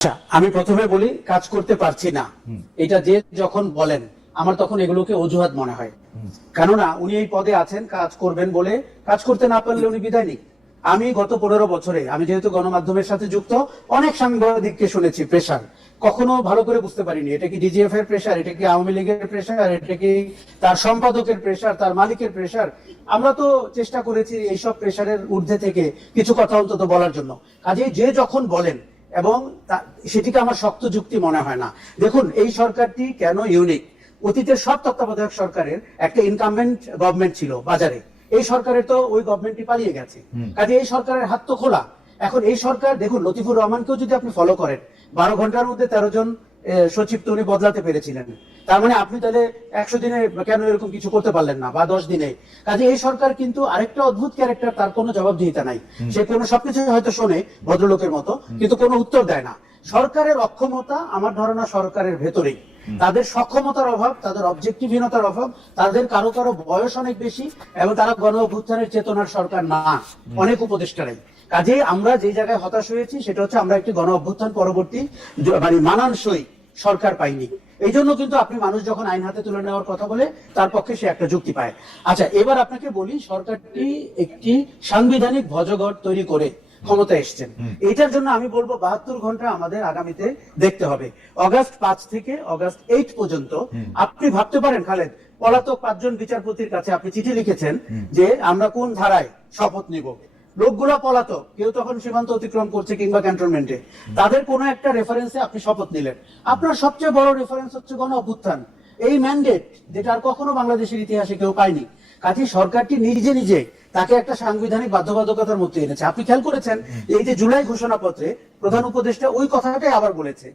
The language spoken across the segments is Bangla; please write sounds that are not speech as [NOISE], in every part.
আচ্ছা আমি প্রথমে বলি কাজ করতে পারছি না। এটা যে যখন বলেন আমার তখন এগুলোকে অজুহাত মনে হয়। কেননা উনি এই পদে আছেন কাজ করবেন বলে কাজ করতে না পারলে উনি বিদায় নিক। আমি গত পনেরো বছরে আমি যেহেতু গণমাধ্যমের সাথে যুক্ত অনেক সাংবাদিককে শুনেছি প্রেশার কখনো ভালো করে বুঝতে পারিনি এটা কি ডিজিএফ এর প্রেশার এটা কি আওয়ামী লীগের প্রেশার এটা কি তার সম্পাদকের প্রেশার তার মালিকের প্রেশার আমরা তো চেষ্টা করেছি এইসব প্রেশারের ঊর্ধ্বে থেকে কিছু কথা অন্তত বলার জন্য। কাজে যে যখন বলেন এবং সেটিকে আমার শক্ত যুক্তি মনে হয় না। দেখুন এই সরকারটি কেন ইউনিক অতীতের সব তত্ত্বাবধায়ক সরকারের একটা ইনকামেন্ট গভর্নমেন্ট ছিল বাজারে। এই সরকারের তো ওই গভর্নমেন্টটি পালিয়ে গেছে। কাজে এই সরকারের হাত তো খোলা। এখন এই সরকার দেখুন লতিফুর রহমানকেও যদি আপনি ফলো করেন বারো ঘণ্টার মধ্যে তেরো জন সচিব তো উনি বদলাতে পেরেছিলেন। তার মানে আপনি তাহলে একশো দিনে কেন এরকম কিছু করতে পারলেন না বা দশ দিনে? কাজে এই সরকার কিন্তু আরেকটা অদ্ভুত ক্যারেক্টার তার কোনো জবাবদিহিতা নাই। সে কোনো সবকিছু হয়তো শোনে ভদ্রলোকের মতো কিন্তু কোনো উত্তর দেয় না। সরকারের অক্ষমতা আমার ধারণা সরকারের ভেতরেই। তাদের সক্ষমতার অভাব তাদের অবজেক্টিভহীনতার অভাব তাদের কারও কারও বয়স অনেক বেশি এবং তারা গণ অভ্যুত্থানের চেতনার সরকার না। অনেক উপদেষ্টারাই কাজেই আমরা যে জায়গায় হতাশ হয়েছি সেটা হচ্ছে আমরা একটি গণ অভ্যুত্থান পরবর্তী মানে মানানসই সরকার পাইনি এই জন্য কিন্তু আপনি মানুষ যখন আইন হাতে তুলে নেওয়ার কথা বলে তার পক্ষে সে একটা যুক্তি পায়। আচ্ছা এবার আপনাকে বলি সরকারটি একটি সাংবিধানিক ভজগট তৈরি করে ক্ষমতা এসছেন। এটার জন্য আমি বলব বাহাত্তর ঘণ্টা আমাদের আগামীতে দেখতে হবে। অগাস্ট পাঁচ থেকে অগাস্ট এইট পর্যন্ত আপনি ভাবতে পারেন খালেদ পলাতক পাঁচজন বিচারপতির কাছে আপনি চিঠি লিখেছেন যে আমরা কোন ধারায় শপথ নিব। লোকগুলা পলাতক। কেউ তখন সীমান্ত অতিক্রম করছে কিংবা ক্যান্টনমেন্টে তাদের কোনো একটা রেফারেন্সে আপনি শপথ নিলেন। আপনার সবচেয়ে বড় রেফারেন্স হচ্ছে গণ অভ্যুত্থান। এই ম্যান্ডেট যেটা আর কখনো বাংলাদেশের ইতিহাসে কেউ পায়নি। কাজে সরকারটি নিজে নিজে তাকে একটা সাংবিধানিক বাধ্যবাধকতার মধ্যে এনেছে। আপনি খেয়াল করেছেন? এই যে জুলাই ঘোষণাপত্রে প্রধান উপদেষ্টা ওই কথাটাই আবার বলেছে।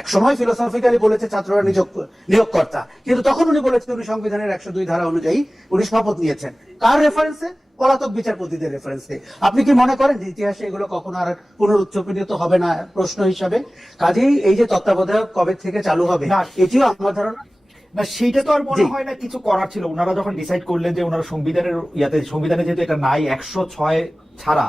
এক সময় ফিলোসফিক্যালি বলেছে ছাত্ররা নিযোগ নিয়োগকর্তা। কিন্তু তখন উনি বলেছেন উনি সংবিধানের একশো দুই ধারা অনুযায়ী উনি শপথ নিয়েছেন। কার রেফারেন্সে পলাতক বিচারপতিদের রেফারেন্সে আপনি কি মনে করেন যে ইতিহাসে এগুলো কখনো আর পুনরুত্থাপিত হবে না প্রশ্ন হিসাবে? কাজেই এই যে তত্ত্বাবধায়ক কবে থেকে চালু হবে। এটিও আমার ধারণা। না সেইটা তো আর মনে হয় না কিছু করার ছিল। ওনারা যখন ডিসাইড করলেন যে ওনারা সংবিধানের ইয়াতে সংবিধানে যেহেতু এটা নাই একশো ছয় ছাড়া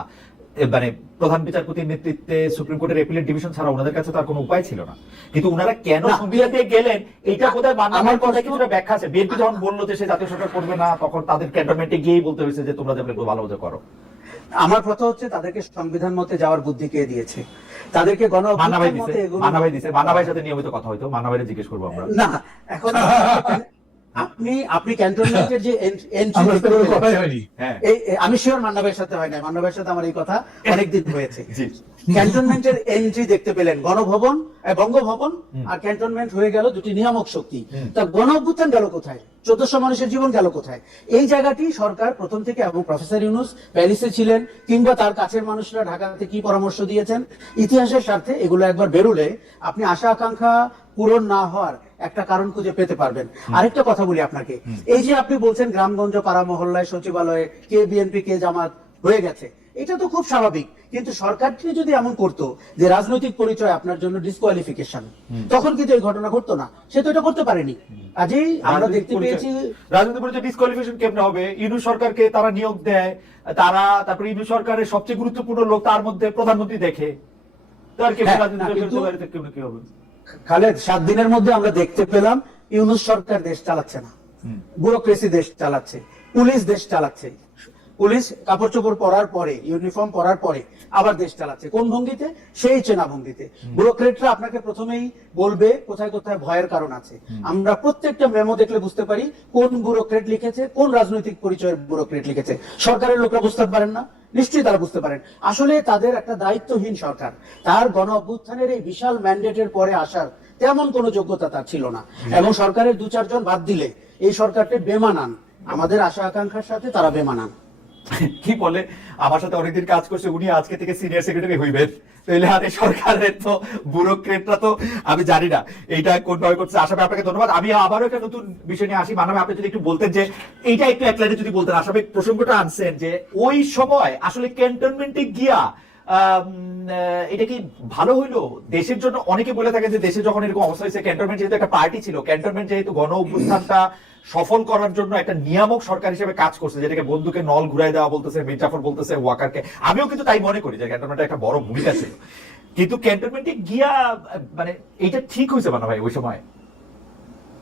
মানে প্রধান বিচারপতির নেতৃত্বে সুপ্রিম কোর্টের এপিলেট ডিভিশন ছাড়া ওনাদের কাছে তার কোনো উপায় ছিল না। কিন্তু ওনারা কেন। সংবিধান দিয়ে গেলেন এটা মান্না আমার কথা কিছুটা ব্যাখ্যা আছে। বিএনপি যখন বলল যে সে জাতীয় সরকার করবে না তখন তাদের ক্যান্টনমেন্টে গিয়েই বলতে হয়েছে যে তোমরা যাবে ভালো মতো করো। আমার কথা হচ্ছে তাদেরকে সংবিধান মতে যাওয়ার বুদ্ধি কে দিয়েছে? তাদেরকে গণ অভ্যুত্থান দিছে। ভাই দিছে। মান্না সাথে নিয়মিত কথা হইতো মান্না ভাইয়ের জিজ্ঞেস করব আমরা। না এখন আপনি আপনি ক্যান্টনমেন্টের যে এন্ট্রি হ্যাঁ। আমি শিওর মান্নাবের সাথে হয় না মান্নাবের সাথে আমার এই কথা অনেকদিন হয়েছে। ক্যান্টনমেন্টের এন্ট্রি দেখতে পেলেন গণভবন বঙ্গভবন আর ক্যান্টনমেন্ট হয়ে গেল দুটি নিয়ামক শক্তি। তা গণ অভ্যুত্থান গেল কোথায়? চোদ্দশো মানুষের জীবন গেল কোথায়? এই জায়গাটি সরকার প্রথম থেকে এবং প্রফেসর ইউনুস প্যারিসে ছিলেন কিংবা তার কাছের মানুষরা ঢাকাতে কি পরামর্শ দিয়েছেন ইতিহাসের স্বার্থে এগুলো একবার বেরোলে আপনি আশা আকাঙ্ক্ষা পূরণ না হওয়ার একটা কারণ খুঁজে পেতে পারবেন। আরেকটা কথা বলি আপনাকে। এই যে আপনি বলছেন গ্রামগঞ্জ পাড়া মহল্লায় সচিবালয়ে কে বিএনপি কে জামাত হয়ে গেছে এটা তো খুব স্বাভাবিক। কিন্তু সরকারটি যদি এমন করতো যে রাজনৈতিক পরিচয় আপনার জন্য ডিসকোয়ালিফিকেশন তখন কিন্তু এই ঘটনা ঘটতো না। সে তো এটা করতে পারেনি। কাজেই আমরা দেখতে পেয়েছি রাজনৈতিক পরিচয় ডিসকোয়ালিফিকেশন কেমনে হবে? ইনু সরকারকে তারা নিয়োগ দেয় তারা তারপরে ইনু সরকারের সবচেয়ে গুরুত্বপূর্ণ লোক তার মধ্যে প্রধানমন্ত্রী দেখে। তার কেমন হ্যাঁ, রাজনৈতিক না, পরিচয় বাড়িতে কেমনে কি হবে? খালেদ সাত দিনের মধ্যে আমরা দেখতে পেলাম ইউনুস সরকার দেশ চালাচ্ছে না। ব্যুরোক্রেসি দেশ চালাচ্ছে। পুলিশ দেশ চালাচ্ছে। পুলিশ কাপড় চোপড় পরার পরে ইউনিফর্ম পরার পরে আবার দেশ চালাচ্ছে। কোন ভঙ্গিতে? সেই চেনা ভঙ্গিতে ব্যুরোক্রেটরা আপনাকে প্রথমেই বলবে কোথায় কোথায় ভয়ের কারণ আছে। আমরা প্রত্যেকটা মেমো দেখলে বুঝতে পারি কোন ব্যুরোক্রেট লিখেছে কোন রাজনৈতিক পরিচয়ের ব্যুরোক্রেট লিখেছে। সরকারের লোকরা বুঝতে পারেন না নিশ্চয়ই তারা বুঝতে পারেন। আসলে তাদের একটা দায়িত্বহীন সরকার। তার গণ অভ্যুত্থানের এই বিশাল ম্যান্ডেটের পরে আসার তেমন কোনো যোগ্যতা তার ছিল না। এবং সরকারের দু চারজন বাদ দিলে এই সরকারটি বেমানান। আমাদের আশা আকাঙ্ক্ষার সাথে তারা বেমানান। [LAUGHS] কি বলে? আমার সাথে অনেকদিন কাজ করছে, উনি আজকে থেকে সিনিয়র সেক্রেটারি হইবেন। তাহলে আরে সরকারের তো ব্যুরোক্রেটরা তো, আমি জানি না। এইটা কোন ভাবে করছে আশা আপনাকে ধন্যবাদ। আমি আবারও একটা নতুন বিষয় নিয়ে আসি। মানবে আপনি যদি একটু বলতেন যে, এইটা একটু এক যদি বলতেন, আশা প্রসঙ্গটা আনছেন যে, ওই সময় আসলে ক্যান্টনমেন্টে গিয়া এটা কি ভালো হইল? দেশের জন্য অনেকে বলে থাকে যে, দেশে যখন এরকম অবস্থা হয়েছে ক্যান্টনমেন্ট যেহেতু একটা পার্টি ছিল ক্যান্টনমেন্ট যেহেতু গণ অভ্যুত্থানটা সফল করার জন্য একটা নিয়ামক সরকার হিসেবে কাজ করছে, যেটাকে বন্ধুকে নল ঘুরাই দেওয়া বলতেছে মির্জাফর বলতেছে, ওয়াকারকে। আমিও কিন্তু তাই মনে করি যে ক্যান্টনমেন্টের একটা বড় ভূমিকা ছিল। কিন্তু ক্যান্টনমেন্টে গিয়া মানে এইটা ঠিক হয়েছে মানে ভাই ওই সময়।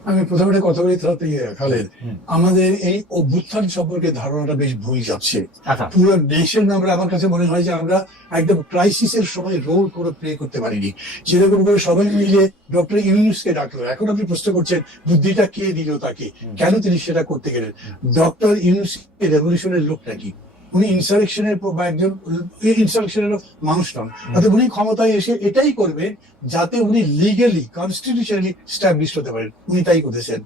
আমি প্রথমে একটা কথা বলি তাহলে ইয়ে, খালেদ। আমাদের এই অভ্যুত্থান সম্পর্কে ধারণাটা বেশ ভুল যাচ্ছে। আচ্ছা। পুরো নেশন আমরা আমার কাছে মনে হয় যে আমরা একদম ক্রাইসিসের সময় রোল করে প্লে করতে পারিনি। যেরকম করে সবাই মিলে ডক্টর ইউনুসকে ডাকলো। এখন আপনি প্রশ্ন করছেন বুদ্ধিটা কে দিল তাকে? কেন তিনি সেটা করতে গেলেন? ডক্টর ইউনুস রেভলিউশনের লোক নাকি উনি ইনসারেকশনের বা একজন ইনসারেকশনের মানুষ নন অর্থাৎ উনি ক্ষমতায় এসে এটাই করবেন যাতে উনি লিগেলি কনস্টিটিউশনালি স্ট্যাবলিশ হতে পারেন। উনি তাই করেছেন।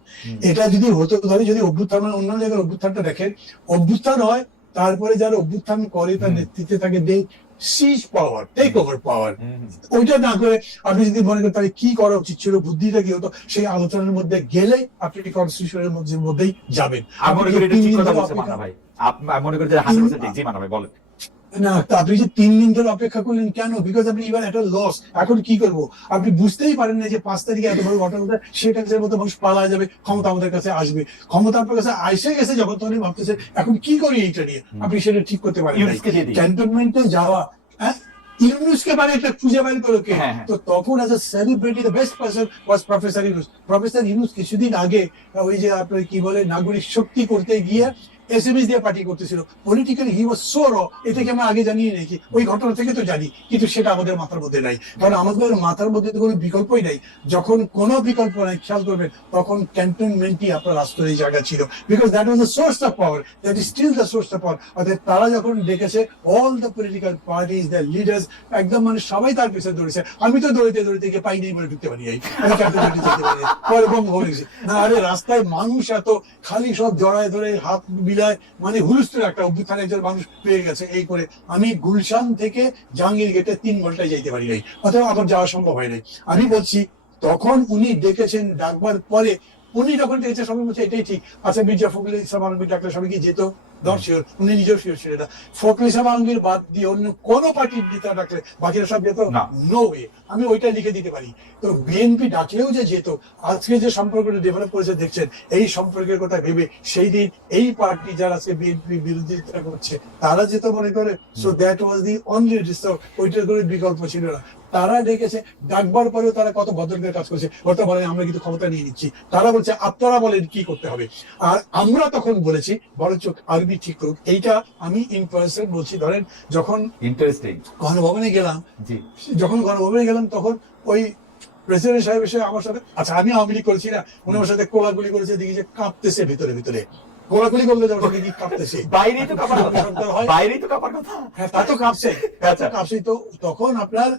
এটা যদি হতো ধরে যদি অভ্যুত্থান মানে অন্য জায়গার অভ্যুত্থানটা দেখেন অভ্যুত্থান হয় তারপরে যারা অভ্যুত্থান করে তার নেতৃত্বে থাকে দে সিজ পাওয়ার টেক ওভার পাওয়ার। ওইটা না করে আপনি যদি মনে করেন তাহলে কি করা উচিত ছিল বুদ্ধিটা কি হতো সেই আলোচনার মধ্যে গেলে আপনি কনস্টিটিউশনের মধ্যে মধ্যেই যাবেন। মনে করি যে হান্ড্রেড পার্সেন্ট জি বলেন। না আপনি যে তিন দিন ধরে অপেক্ষা করলেন কেন? বিকজ আপনি এবার একটা লস এখন কি করব? আপনি বুঝতেই পারেন না যে পাঁচ তারিখে এত বড় ঘটনা সেটা যে মতো মানুষ পালা যাবে ক্ষমতা আমাদের কাছে আসবে। ক্ষমতা আপনার কাছে আইসে গেছে যখন তখন ভাবতেছে এখন কি করি এইটা নিয়ে? আপনি সেটা ঠিক করতে পারেন। ক্যান্টনমেন্টে যাওয়া হ্যাঁ? ইউনুসকে মানে একটা খুঁজে কে? হ্যাঁ, হ্যাঁ। তো তখন as a celebrity the best person was professor Yunus professor Yunus কিছুদিন আগে ওই যে আপনার কি বলে নাগরিক শক্তি করতে গিয়ে দিয়ে পার্টি করতেছিল। পলিটিক্যালি হি ওয়াজ সো র আমরা আগে জানিয়ে ওই ঘটনা থেকে তো জানি, কিন্তু সেটা আমাদের মাথার মধ্যে নাই। কারণ আমাদের মাথার মধ্যে তো কোনো বিকল্পই নাই। যখন বিকল্প নাই, খেয়াল করবেন, তখন ক্যান্টনমেন্টই আপনার রাষ্ট্রের এই জায়গা ছিল। Because that was the source of power that is still the source of power অর্থাৎ তারা যখন ডেকেছে all the political parties the leaders একদম মানে সবাই তার পিছনে দৌড়েছে। আমি তো দৌড়িতে দৌড়িতে গিয়ে পাই নেই বলে ঢুকতে পারি আমি ক্যান্টনমেন্টে যেতে পারি পরে বন্ধ হয়ে গেছে। না, আরে রাস্তায় মানুষ এত খালি সব জড়ায় ধরে, হাত বিলায় মানে হুলস্থুল একটা অভ্যুত্থান একজন মানুষ পেয়ে গেছে, এই করে আমি গুলশান থেকে জাহাঙ্গীর গেটে তিন ঘন্টায় যাইতে পারি নাই, অথবা আমার যাওয়া সম্ভব হয় নাই। আমি বলছি, তখন উনি ডেকেছেন ডাকবার পরে উনি যখন ডেকেছে সবাই বলছে এটাই ঠিক। আচ্ছা মির্জা ফখরুল ইসলাম আলমগীর ডাকলে সবাই কি যেত? শিওর উনি নিজেও শিওর ছিলেন না। ফখরুল ইসলাম আলমগীর বাদ দিয়ে অন্য কোন পার্টির নেতা ডাকলে বাকিরা সব যেত? না। নো ওয়ে আমি ওইটা লিখে দিতে পারি। তো বিএনপি ডাকলেও যে যেত আজকে যে সম্পর্কটা ডেভেলপ করেছে দেখছেন এই সম্পর্কের কথা ভেবে সেই দিন এই পার্টি যারা আজকে বিএনপি বিরোধিতা করছে তারা যেত মনে করে? So that was the only disturb ওইটার কোনো বিকল্প ছিল না। তারা ডেকেছে ডাকবার পরেও তারা কত ভদ্রতার কাজ করছে ওটা বলে আমরা কিন্তু ক্ষমতা নিয়ে নিচ্ছি। তারা বলছে আপনারা বলেন কি করতে হবে? আর আমরা তখন বলেছি বরঞ্চ আরবি ঠিক করুক। এইটা আমি ইন পার্সন বলছি ধরেন যখন ইন্টারেস্টিং গণভবনে গেলাম যখন গণভবনে গেলাম তখন ওই প্রেসিডেন্ট সাহেব এসে আমার সাথে আচ্ছা আমি আওয়ামী লীগ করেছি না। উনি আমার সাথে কোলাগুলি করেছে দেখি যে কাঁপতেছে ভিতরে ভিতরে। কোলাগুলি করলে কি কাঁপতেছে? বাইরেই তো কাঁপার কথা। হয়। বাইরেই তো কাঁপার কথা। হ্যাঁ তা তো কাঁপছে। আচ্ছা। কাঁপছে তো তখন আপনার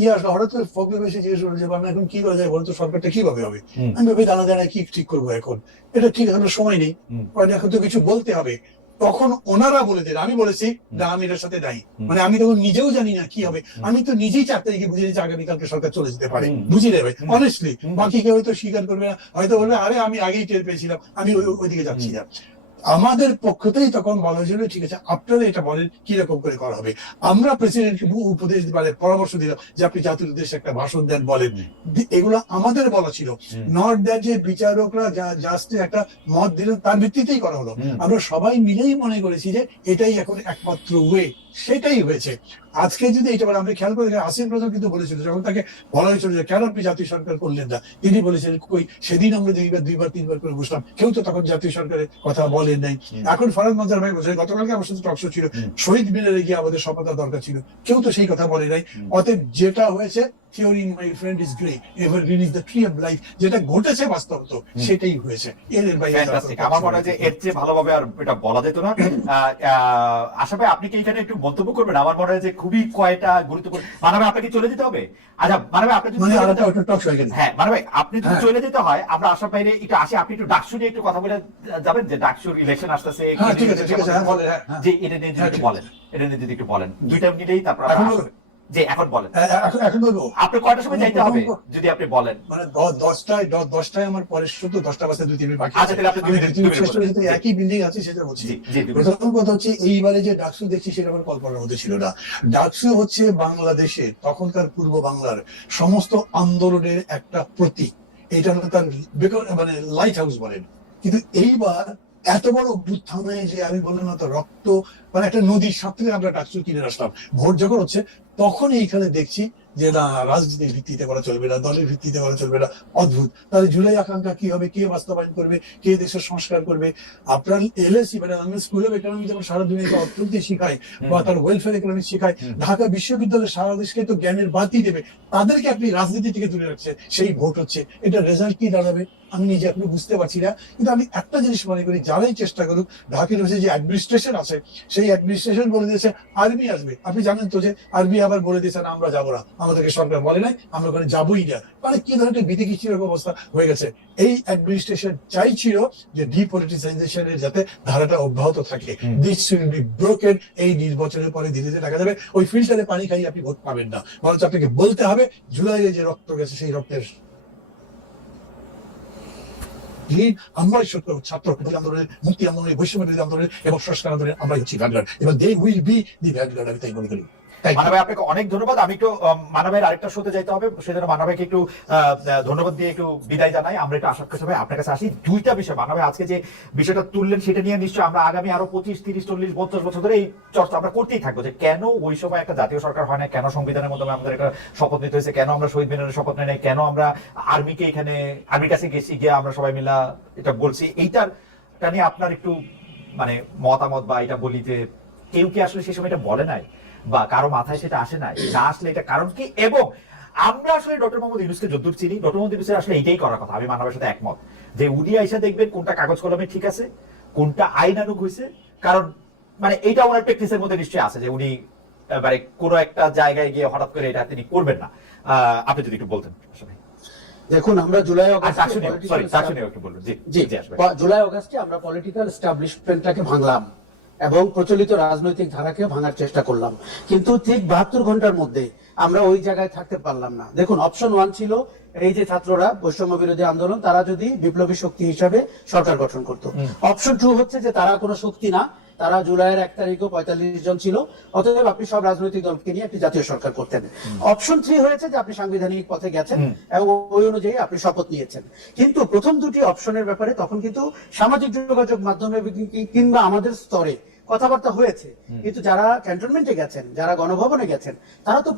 ইয়ে আসলো। হঠাৎ করে বেশি জিজ্ঞেস করল যে এখন কি করা যায়? বলতো সরকারটা কীভাবে হবে? আমি ভেবে দানা দানা কি ঠিক করব এখন। এটা ঠিক এখন সময় নেই। এখন তো কিছু বলতে হবে। তখন ওনারা বলে দেন আমি বলেছি না আমি এটার সাথে দায়ী। মানে আমি তখন নিজেও জানি না কি হবে। আমি তো নিজেই চার তারিখে বুঝে নিয়েছি আগামীকালকে সরকার চলে যেতে পারে। বুঝে দেবে। অনেস্টলি বাকি কেউ হয়তো স্বীকার করবে না হয়তো বলবে আরে আমি আগেই টের পেয়েছিলাম আমি ওই- ওইদিকে যাচ্ছি না। আমাদের পক্ষতেই তখন বলা হয়েছিল ঠিক আছে আপনারা এটা বলেন কীরকম করে করা হবে? আমরা প্রেসিডেন্টকে উপদেশ মানে পরামর্শ দিলাম যে আপনি জাতির উদ্দেশ্যে একটা ভাষণ দেন বলেন। এগুলো আমাদের বলা ছিল। নট দ্যাট যে বিচারকরা যা জাস্টে একটা মত দিলেন তার ভিত্তিতেই করা হলো। আমরা সবাই মিলেই মনে করেছি যে এটাই এখন একমাত্র ওয়ে সেটাই হয়েছে। আজকে যদি এটা বলে আমরা খেয়াল করে আসিম আসিফ নজর কিন্তু বলেছিল যখন তাকে বলা হয়েছিল যে কেন আপনি জাতীয় সরকার করলেন না তিনি বলেছিলেন কই সেদিন আমরা দুইবার দুইবার তিনবার করে বসলাম কেউ তো তখন জাতীয় সরকারের কথা বলেন নাই। এখন ফরাদ মজার ভাই বলছে গতকালকে আমার সাথে টকশো ছিল শহীদ মিনারে গিয়ে আমাদের সফলতা দরকার ছিল কেউ তো সেই কথা বলে নাই। অতএব যেটা হয়েছে theory my friend is grey ever green is the tree of life যেটা ঘটেছে বাস্তবত সেটাই হয়েছে। এর এর বাইরে আমার মনে হয় যে এর চেয়ে ভালোভাবে আর এটা বলা যেত না। [COUGHS] আশা ভাই আপনি কি এখানে একটু মন্তব্য করবেন? আমার মনে হয় যে খুবই কয়টা গুরুত্বপূর্ণ মানে ভাই আপনাকে চলে যেতে হবে? আচ্ছা মানে আপনি যদি মানে যেতে- একটা টক শো এখানে। হ্যাঁ মানে ভাই আপনি যদি হ্যাঁ। চলে যেতে হয় আমরা আশা বাইরে একটু আসি। আপনি একটু ডাকসু নিয়ে একটু কথা বলে যাবেন যে ডাকসুর ইলেকশন আসতেছে হ্যাঁ ঠিক আছে ঠিক আছে হ্যাঁ বলে। যে এটা নিয়ে যদি একটু বলেন। এটা নিয়ে যদি একটু বলেন। দুইটা মিনিটেই তারপর যে এখন বলেন। এখন- বলব। আপনি কয়টার সময় যাইতে হবে? যদি আপনি বলেন। মানে দশটায় দশটায় আমার শুধু দশটা বাজতে দুই তিন মিনিট বাকি আচ্ছা। তাহলে আপনি। একই বিল্ডিং আছে সেটা বলছি। প্রথম কথা হচ্ছে এইবারে যে ডাকসু দেখছি সেটা আমার কল্পনার মধ্যে ছিল না। ডাকসু হচ্ছে বাংলাদেশে তখনকার পূর্ব বাংলার সমস্ত আন্দোলনের একটা প্রতীক। এটা তার মানে লাইট হাউস বলেন। কিন্তু এইবার এত বড় অভ্যুত্থানে যে আমি বললাম না তো রক্ত মানে একটা নদীর সাথে আমরা ডাকসু কিনে আসলাম। ভোট যখন হচ্ছে তখন এইখানে দেখছি যে না রাজনীতির ভিত্তিতে করা চলবে না দলের ভিত্তিতে করা চলবে না। অদ্ভুত। তাহলে জুলাই আকাঙ্ক্ষা কি হবে? কে বাস্তবায়ন করবে? কে দেশের সংস্কার করবে? আপনার এলএসি মানে আমরা স্কুল অফ ইকোনমিক যেমন সারা দুনিয়াকে অর্থনীতি শিখায় বা তার ওয়েলফেয়ার ইকোনমিক শিখায় ঢাকা বিশ্ববিদ্যালয় সারা দেশকে তো জ্ঞানের বাতি দেবে। তাদেরকে আপনি রাজনীতি থেকে দূরে রাখছে সেই ভোট হচ্ছে। এটা রেজাল্ট কি দাঁড়াবে? আমি নিজে আপনি বুঝতে পারছি না। কিন্তু আমি একটা জিনিস মনে করি যারাই চেষ্টা করুক ঢাকা হচ্ছে যে অ্যাডমিনিস্ট্রেশন আছে সেই অ্যাডমিনিস্ট্রেশন বলে দিয়েছে আর্মি আসবে। আপনি জানেন তো যে আর্মি আবার বলে দিয়েছে না আমরা যাব না। আমাদেরকে সরকার বলে নাই আমরা ওখানে যাবোই না। মানে কি ধরনের বিধি কি অবস্থা হয়ে গেছে? এই অ্যাডমিনিস্ট্রেশন চাইছিল যে ডিপলিটিসাইজেশনের যাতে ধারাটা অব্যাহত থাকে। দিস উইল বি ব্রোকেন এই নির্বাচনের পরে ধীরে ধীরে দেখা যাবে ওই ফিল্টারে পানি খাইয়ে আপনি ভোট পাবেন না। বরঞ্চ আপনাকে বলতে হবে জুলাইয়ে যে রক্ত গেছে সেই রক্তের আমরাই ছাত্র আন্দোলনের মুক্তি আন্দোলনের বৈষম্য আন্দোলনের এবং সংস্কার আন্দোলনের আমরাই হচ্ছি ভ্যানগার্ড। এবং they will be the vanguard আমি তাই মনে করি। Thank আপনাকে অনেক ধন্যবাদ। আমি একটু মানবের আরেকটা শোতে যাইতে হবে, সেজন্য মানবাইকে একটু ধন্যবাদ দিয়ে একটু বিদায় জানাই। আমরা একটু আশা হবে আপনার কাছে আসি। দুইটা বিষয় মানবাই আজকে যে বিষয়টা তুললেন, সেটা নিয়ে নিশ্চয়ই আমরা আগামী আরও পঁচিশ, তিরিশ, চল্লিশ, বত্রিশ বছর ধরে এই চর্চা আমরা করতেই থাকব যে কেন ওই সময় একটা জাতীয় সরকার হয় না কেন সংবিধানের মধ্যে আমাদের একটা শপথ নিতে হয়েছে? কেন আমরা শহীদ মিনারের শপথ নেই কেন আমরা আর্মিকে এখানে, আর্মির কাছে গেছি, গিয়ে আমরা সবাই মিলা এটা বলছি? এইটার নিয়ে আপনার একটু মানে মতামত বা এটা বলি যে কেউ কি আসলে সেই সময় এটা বলে নাই? বা কারও মাথায় সেটা আসে নাই না আসলে এটা কারণ কি? এবং আমরা আসলে ডক্টর মোহাম্মদ ইউনুসকে যদ্দূর চিনি ডক্টর মোহাম্মদ ইউনুসের আসলে এইটাই করার কথা আমি মানবের সাথে একমত। যে উনি আইসা দেখবেন কোনটা কাগজ কলমে ঠিক আছে কোনটা আইনানুগ হয়েছে কারণ মানে এইটা ওনার প্র্যাকটিসের মধ্যে নিশ্চয়ই আছে যে উনি মানে কোনো একটা জায়গায় গিয়ে হঠাৎ করে এটা তিনি করবেন না। আহ, আপনি যদি একটু বলতেন আসলে। দেখুন আমরা জুলাই অগস্টে প- জুলাই অগস্টে আমরা পলিটিক্যাল স্টাবলিশমেন্টটাকে ভাঙলাম। এবং প্রচলিত রাজনৈতিক ধারাকে ভাঙার চেষ্টা করলাম। কিন্তু ঠিক বাহাত্তর ঘণ্টার মধ্যে আমরা ওই জায়গায় থাকতে পারলাম না। দেখুন অপশন ওয়ান ছিল এই যে ছাত্ররা বৈষম্য বিরোধী আন্দোলন তারা যদি বিপ্লবী শক্তি হিসাবে সরকার গঠন করত। অপশন টু হচ্ছে যে তারা কোনো শক্তি না তারা জুলাইয়ের এক তারিখও পঁয়তাল্লিশ জন ছিল। অতএব আপনি সব রাজনৈতিক দলকে নিয়ে একটি জাতীয় সরকার করতেন। অপশন থ্রি হয়েছে যে আপনি সাংবিধানিক পথে গেছেন এবং ওই অনুযায়ী আপনি শপথ নিয়েছেন। কিন্তু প্রথম দুটি অপশনের ব্যাপারে তখন কিন্তু সামাজিক যোগাযোগ মাধ্যমে কিংবা আমাদের স্তরে কথাবার্তা হয়েছে। কিন্তু যারা ক্যান্টনমেন্টে গেছেন যারা গণভবনে গেছেন তারা তো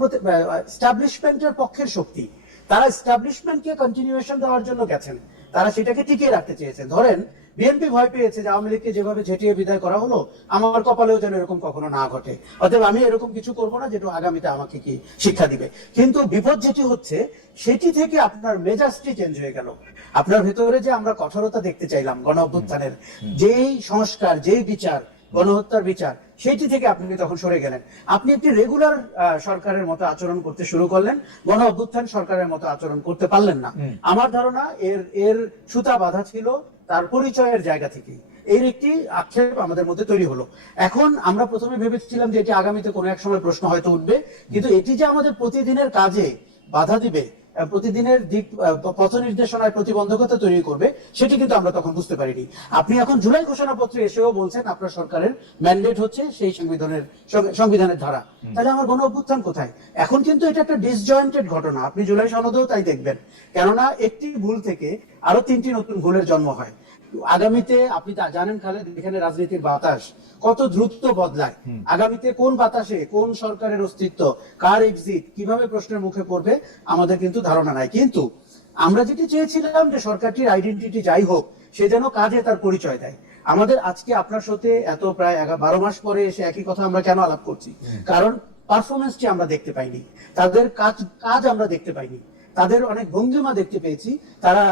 স্টাবলিশমেন্টের পক্ষের শক্তি। তারা স্টাবলিশমেন্টকে কন্টিনিউয়েশন দেওয়ার জন্য গেছেন। তারা সেটাকে টিকিয়ে রাখতে চেয়েছেন। ধরেন বিএনপি ভয় পেয়েছে যে আওয়ামী লীগকে যেভাবে ঝেঁটিয়ে বিদায় করা হলো আমার কপালেও যেন এরকম কখনো না ঘটে। অতএব আমি এরকম কিছু করব না যেটা আগামীতে আমাকে কি শিক্ষা দিবে। কিন্তু বিপদ যেটি হচ্ছে সেটি থেকে আপনার মেজাজটি চেঞ্জ হয়ে গেল। আপনার ভেতরে যে আমরা কঠোরতা দেখতে চাইলাম গণ অভ্যুত্থানের যেই সংস্কার যেই বিচার গণহত্যার বিচার সেইটি থেকে আপনি তখন সরে গেলেন। আপনি একটি রেগুলার সরকারের মতো আচরণ করতে শুরু করলেন গণ অভ্যুত্থান সরকারের মতো আচরণ করতে পারলেন না। আমার ধারণা এর এর সুতা বাধা ছিল তার পরিচয়ের জায়গা থেকে এর একটি আক্ষেপ আমাদের মধ্যে তৈরি হলো। এখন আমরা প্রথমে ভেবেছিলাম যে এটি আগামীতে কোনো এক সময় প্রশ্ন হয়তো উঠবে, কিন্তু এটি যে আমাদের প্রতিদিনের কাজে বাধা দিবে প্রতিদিনের দিক পথ নির্দেশনায় প্রতিবন্ধকতা তৈরি করবে সেটি কিন্তু আমরা তখন বুঝতে পারিনি। আপনি এখন জুলাই ঘোষণাপত্রে এসেও বলছেন আপনার সরকারের ম্যান্ডেট হচ্ছে সেই সংবিধানের সংবিধানের ধারা। তাহলে আমার গণ অভ্যুত্থান কোথায়? এখন কিন্তু এটা একটা ডিসজয়েন্টেড ঘটনা। আপনি জুলাই সনদেও তাই দেখবেন। কেননা একটি ভুল থেকে আরও তিনটি নতুন ভুলের জন্ম হয়। আগামীতে আপনি জানেন খালেদ এখানে রাজনীতির বাতাস কত দ্রুত বদলায়। আগামীতে কোন বাতাসে কোন সরকারের অস্তিত্ব কার এক্সিট কীভাবে প্রশ্নের মুখে পড়বে আমাদের কিন্তু ধারণা নাই। কিন্তু আমরা যেটি চেয়েছিলাম যে সরকারটির আইডেন্টিটি যাই হোক সে যেন কাজে তার পরিচয় দেয়। আমাদের আজকে আপনার সাথে এত প্রায় বারো মাস পরে এসে একই কথা আমরা কেন আলাপ করছি? কারণ পারফরমেন্সটি আমরা দেখতে পাইনি। তাদের কাজ কাজ আমরা দেখতে পাইনি। তাদের অনেক ভঙ্গিমা দেখতে পেয়েছি। তারা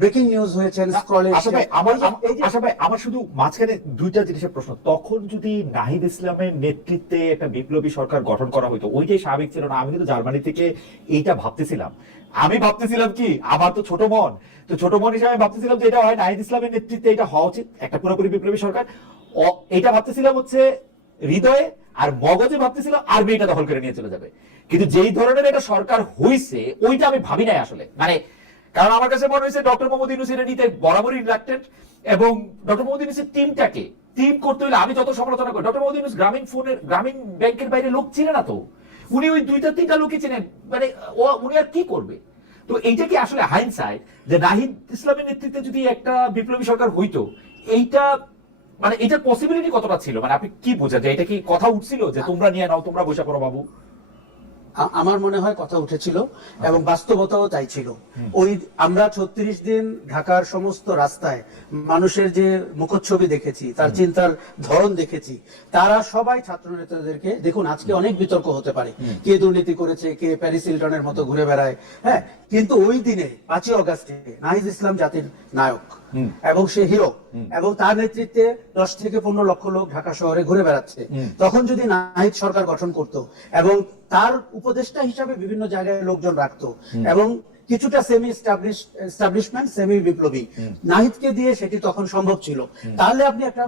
ব্রেকিং নিউজ হয়েছেন স্ক্রলে আমার আশা ভাই আমার শুধু মাঝখানে দুইটা জিনিসের প্রশ্ন। তখন যদি নাহিদ ইসলামের নেতৃত্বে একটা বিপ্লবী সরকার গঠন করা হতো ওইটাই স্বাভাবিক ছিল না আমি কিন্তু জার্মানি থেকে এইটা ভাবতেছিলাম। আমি ভাবতেছিলাম কি আমার তো ছোট মন। তো ছোট মন হিসাবে আমি ভাবতেছিলাম যে এটা হয় নাহিদ ইসলামের নেতৃত্বে এটা হওয়া উচিত একটা পুরোপুরি বিপ্লবী সরকার। এটা ভাবতেছিলাম হচ্ছে হৃদয়ে আর মগজে ভাবতেছিলাম আর্মি এটা দখল করে নিয়ে চলে যাবে। কিন্তু যেই ধরনের একটা সরকার হইছে, ওইটা আমি ভাবি নাই আসলে। মানে কারণ আমার কাছে মনে হয়েছে ডক্টর মোহাম্মদ ইউনুস এটা নিতে বরাবরই রিলাক্টেড এবং ডক্টর মোহাম্মদ ইউনুসের টিমটাকে টিম করতে হলে আমি যত সমালোচনা করি, ডক্টর মোহাম্মদ ইউনুস গ্রামীণ ফোনের গ্রামীণ ব্যাংকের বাইরে লোক ছিলেন না তো। উনি ওই দুইটা, তিনটা লোকই ছিলেন মানে ও, উনি আর কি করবে? তো এইটা কি আসলে হাইনসাইড যে নাহিদ ইসলামের নেতৃত্বে যদি একটা বিপ্লবী সরকার হইতো, এইটা মানে এটার পসিবিলিটি কতটা ছিল? মানে আপনি কি বোঝেন যে এটা কি কথা উঠছিল যে তোমরা নিয়ে নাও, তোমরা বসে পড়ো বাবু? আমার মনে হয় কথা উঠেছিল এবং বাস্তবতাও তাই ছিল ওই আমরা ছত্রিশ দিন ঢাকার সমস্ত রাস্তায় মানুষের যে মুখচ্ছবি দেখেছি তার চিন্তার ধরন দেখেছি তারা সবাই ছাত্র নেতাদেরকে দেখুন আজকে অনেক বিতর্ক হতে পারে। কে দুর্নীতি করেছে কে প্যারিস হিলটনের মতো ঘুরে বেড়ায় হ্যাঁ? কিন্তু ওই দিনে পাঁচই অগাস্টে নাহিদ ইসলাম জাতির নায়ক এবং সে হিরো এবং তার নেতৃত্বে দশ থেকে পনেরো লক্ষ লোক ঢাকা শহরে ঘুরে বেড়াচ্ছে। তখন যদি নাহিদ সরকার গঠন করত এবং তার উপদেষ্টা হিসাবে বিভিন্ন জায়গায় লোকজন রাখতো এবং কিছুটা সেমি এস্টাবলিশমেন্ট সেমি বিপ্লবী নাহিদকে দিয়ে সেটি তখন সম্ভব ছিল। তাহলে আপনি একটা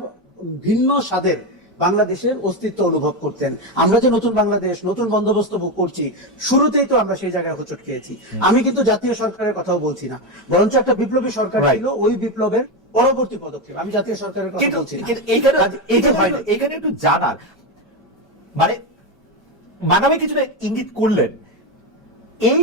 ভিন্ন স্বাদের বাংলাদেশের অস্তিত্ব অনুভব করতেন। আমরা যে নতুন বাংলাদেশ নতুন বন্দোবস্ত করছি শুরুতেই তো আমরা সেই জায়গায় হোঁচট খেয়েছি। আমি কিন্তু জাতীয় সরকারের কথাও বলছি না। বরঞ্চ একটা বিপ্লবী সরকার ছিল ওই বিপ্লবের পরবর্তী পদক্ষেপ। আমি জাতীয় সরকারের কথা বলছি হয় এখানে একটু জানার। মানে মানবে কিছুটা ইঙ্গিত করলেন। এই